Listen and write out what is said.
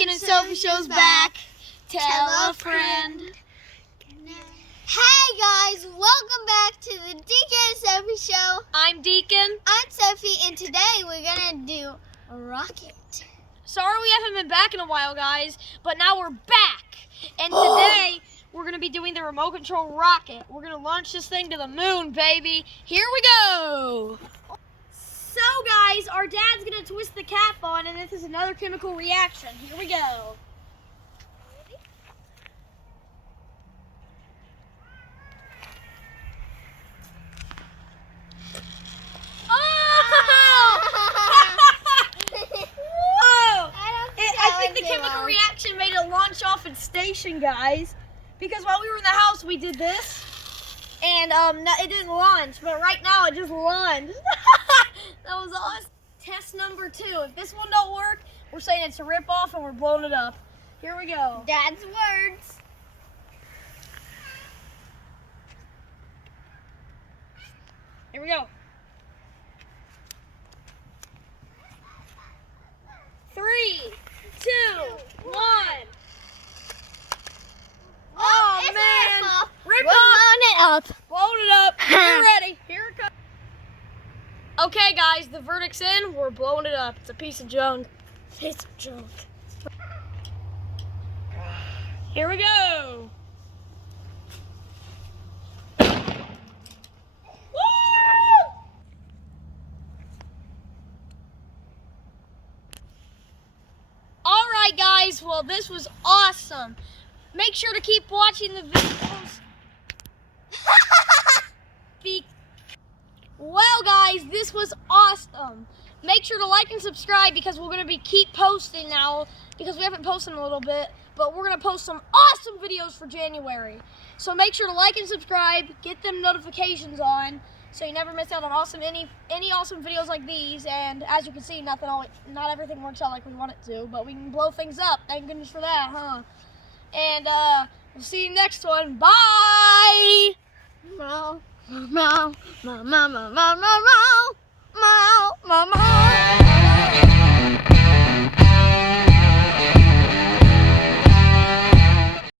Deacon and Sophie show's back. Tell a friend. Hey guys, welcome back to the Deacon and Sophie show. I'm Deacon. I'm Sophie, and today we're gonna do a rocket. Sorry we haven't been back in a while, guys, but now we're back. And today we're gonna be doing the remote control rocket. We're gonna launch this thing to the moon, baby. Here we go. So guys, our dad's gonna twist the cap on, and this is another chemical reaction. Here we go. I think the chemical reaction made it launch off its station, guys. Because while we were in the house, we did this, and it didn't launch. But right now, it just launched. That was awesome. Test number 2. If this one don't work, we're saying it's a rip-off, and we're blowing it up. Here we go. Dad's words. Here we go. 3, 2, 1. Oh it's man! Rip We're blowing it up. Blowing it up. Get ready. Here it comes. Okay, guys, the verdict's in. We're blowing it up. It's a piece of junk. Piece of junk. Here we go. Woo! All right, guys. Well, this was awesome. Make sure to keep watching the videos. Well, guys, this was awesome. Make sure to like and subscribe because we're going to keep posting now because we haven't posted in a little bit, but we're going to post some awesome videos for January. So make sure to like and subscribe, get them notifications on so you never miss out on any awesome videos like these. And as you can see, not everything works out like we want it to, but we can blow things up. Thank goodness for that, huh? And we'll see you next one. Bye! Meow, meow, meow, meow, meow, meow, meow, meow, meow, meow.